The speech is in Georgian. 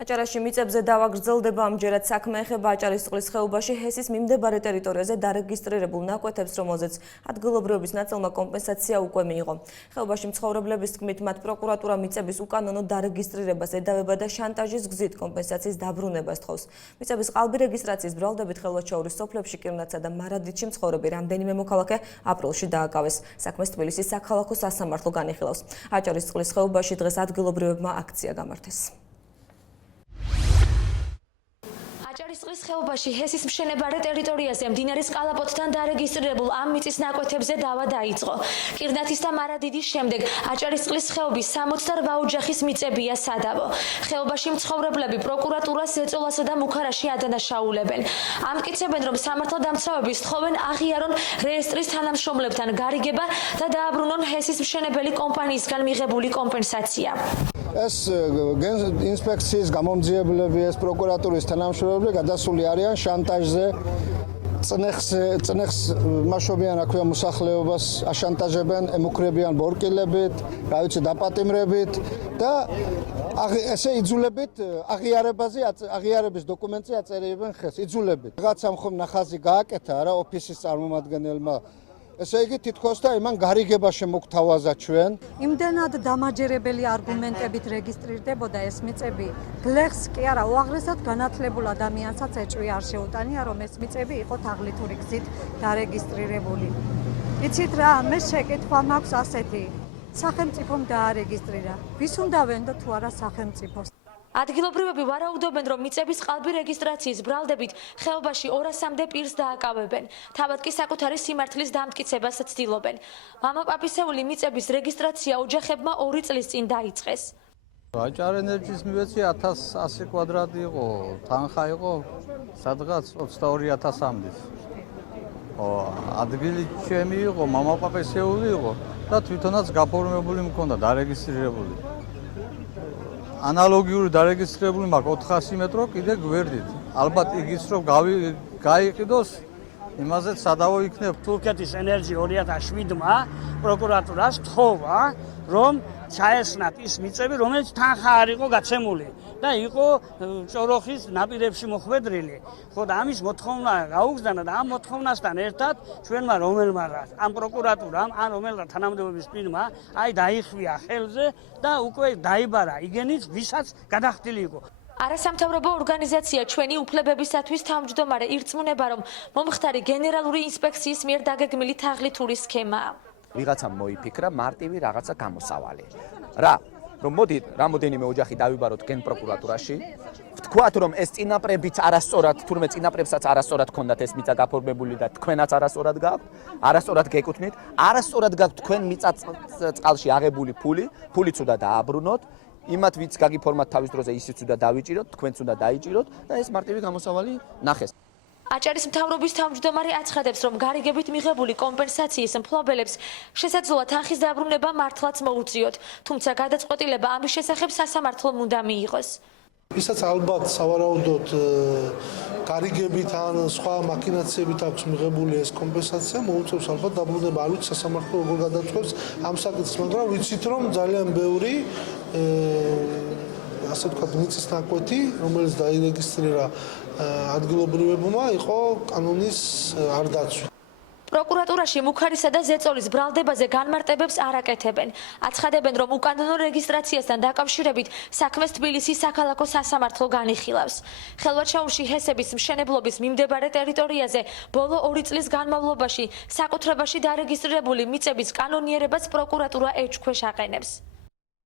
აჭარაში მიწებზე დავა გრძელდება, ამჯერად საქმე ეხება აჭარისწყლის ხეობაში ჰესის მიმდებარე ტერიტორიაზე დარეგისტრირებულ ნაკვეთებს, რომელზეც ადგილობრივების ნაწილმა კომპენსაცია უკვე მიიღო. ხეობაში მცხოვრებლების თქმით, მათ პროკურატურა მიწების უკანონო დარეგისტრირებას ედავება და შანტაჟის გზით კომპენსაციის დაბრუნებას თხოვს. მიწების ყალბი რეგისტრაციის ბრალდებით ხელვაჩაურის სოფლებში კირნაცა და მარადითში მცხოვრები რამდენიმე მოქალაქე აპრილში დააკავეს. საქმეს თბილისის საქალაქო სასამართლო განიხილავს. აჭარისწყლის ხეობაში დღეს ადგილობრივებმა აქცია გამართეს. აჭარისწყლის ხეობაში ჰესის მშენებარე ტერიტორიაზე მდინარის კალაპოტთან დარეგისტრირებულ ამ მიწის ნაკვეთებზე დავა დაიწყო. კირნათის და მარადიდის შემდეგ აჭარისწყლის ხეობის 68 ოჯახის მიწებია სადავო. ხეობაში მცხოვრებლები პროკურატურას ეწოლასა და მუქარაში ადანაშაულებენ. ამტკიცებენ, რომ სამართალდამცავები სთხოვენ აღიარონ რეესტრის თანამშრომლებთან გარიგება და დააბრუნონ ჰესის მშენებელი კომპანიისგან მიღებული კომპენსაცია. ეს ინსპექციის გამომძიებლები, ეს პროკურატურის თანამშრომლები გადასული არიან შანტაჟზე, წნეხს მაშობიან აქვეა მოსახლეობას, აშანტაჟებენ, ემუქრებიან ბორკილებით, რა ვიცი, დაპატიმრებით და ესე იძულებით აღიარების დოკუმენტზე აწერიებენ ხეს, იძულებით. რაღაცამ ხომ ნახაზი გააკეთა არა ოფისის წარმომადგენელმა. ესე იგი თითქოს და იმან გარიგება შემოგთავაზა ჩვენ. იმდენად დამაჯერებელი არგუმენტებით რეგისტრირდებოდა ეს მიწები, გლეხს კი არა, უაღრესად განათლებულ ადამიანსაც ეჭვი არ შეუტანია, რომ ეს მიწები იყო თაღლითური გზით დარეგისტრირებული. იცით რა, მე შეკითხვა მაქვს ასეთი. სახელმწიფომ დაარეგისტრირა. ვის უნდა ვენდო თუ არა სახელმწიფოს? ადგილობრივები ვარაუდობენ, რომ მიწების ყალბი რეგისტრაციის ბრალდებით ხეობაში 200-მდე პირს დააკავებენ. თავად კი საკუთარი სიმართლის დამტკიცებას ცდილობენ. მამა პაპისეული მიწების რეგისტრაცია ოჯახებმა 2 წლის წინ დაიწყეს. აჭარენერგიის მივეცი 1100 კვადრატი იყო, თანხა იყო სადღაც 22.000-მდე. ადგილი ჩემი იყო, მამა პაპისეული იყო და თვითონაც გაფორმებული მქონდა, დარეგისტრირებული. ანალოგიური დარეგისტრირებული მაქვს 400 მეტრო კიდე გვერდით. ალბათ იგიც რომ გაიყიდოს, იმაზეც სადავო იქნება. თურქეთის ენერგი 2007-მა პროკურატურას თხოვა, რომ ჩაესნათ ის მიწები, რომელიც თანხა არ იყო გაცემული და იყო ჭოროხის ნაპირებში მოხვედრილი. ხო და ამის მოთხოვნა გაუგზავნა და ამ მოთხოვნასთან ერთად ჩვენმა რომელმაღაც ამ პროკურატურამ ან რომელთა თანამდებობის პირმა დაიხვია ხელზე და უკვე დაიბარა იგენიც, ვისაც გადახდილი იყო. არასამთავრობო ორგანიზაცია ჩვენი უფლებებისათვის თავმჯდომარე ირწმუნება, რომ მომხდარი გენერალური ინსპექციის მიერ დაგეგმილი თაღლითური სქემაა. ვიღაცამ მოიფიქრა მარტივი რაღაცა გამოსავალი. რომ მოდი რამოდენიმე ოჯახი დავიბაროთ გენპროკურატურაში, ვთქვათ, რომ ეს წინაპრებიც არასწორად, თურმე წინაპრებსაც არასწორად ჰქონდათ ეს მიწა გაფორმებული და თქვენაც არასწორად გაქვთ, არასწორად გეკუთვნით, არასწორად გაქვთ თქვენ მიწა-წყალში აღებული ფულიც უნდა დააბრუნოთ, იმათ ვინც გაგიფორმათ თავის დროზე ისიც უნდა დავიჭიროთ, თქვენც უნდა დაიჭიროთ და ეს მარტივი გამოსავალი ნახეს. აჭარის მთავრობის თავმჯდომარე აცხადებს, რომ გარიგებით მიღებული კომპენსაციის მფლობელებს შესაძლოა თანხის დაბრუნება მართლაც მოუწიოთ, თუმცა გადაწყვეტილება ამის შესახებ სასამართლომ უნდა მიიღოს. ისაც ალბათ სავარაუდოდ გარიგებით ან სხვა მაქინაციებით აქვს მიღებული ეს კომპენსაცია, მოუწევს ალბათ დაბრუნება. არ ვიცი სასამართლო როგორ გადაწყვეტს ამ საკითხს, მაგრამ ვიცით, რომ ძალიან ბევრი ასე ვთქვათ, მიწის ნაკვეთი, რომელიც დაირეგისტრირა ადგილობრივებმა, იყო კანონის არ დაცვი. პროკურატურაში მუქარისა და ზეწოლის ბრალდებაზე განმარტებებს არ აკეთებენ. აცხადებენ, რომ უკანონო რეგისტრაციასთან დაკავშირებით საქმეს თბილისის საქალაქო სასამართლო განიხილავს. ხელვაჩაურში ჰესების მშენებლობის მიმდებარე ტერიტორიაზე ბოლო 2 წლის განმავლობაში საკუთრებაში დარეგისტრირებული მიწების კანონიერებას პროკურატურა ეჭვქვეშ აყენებს.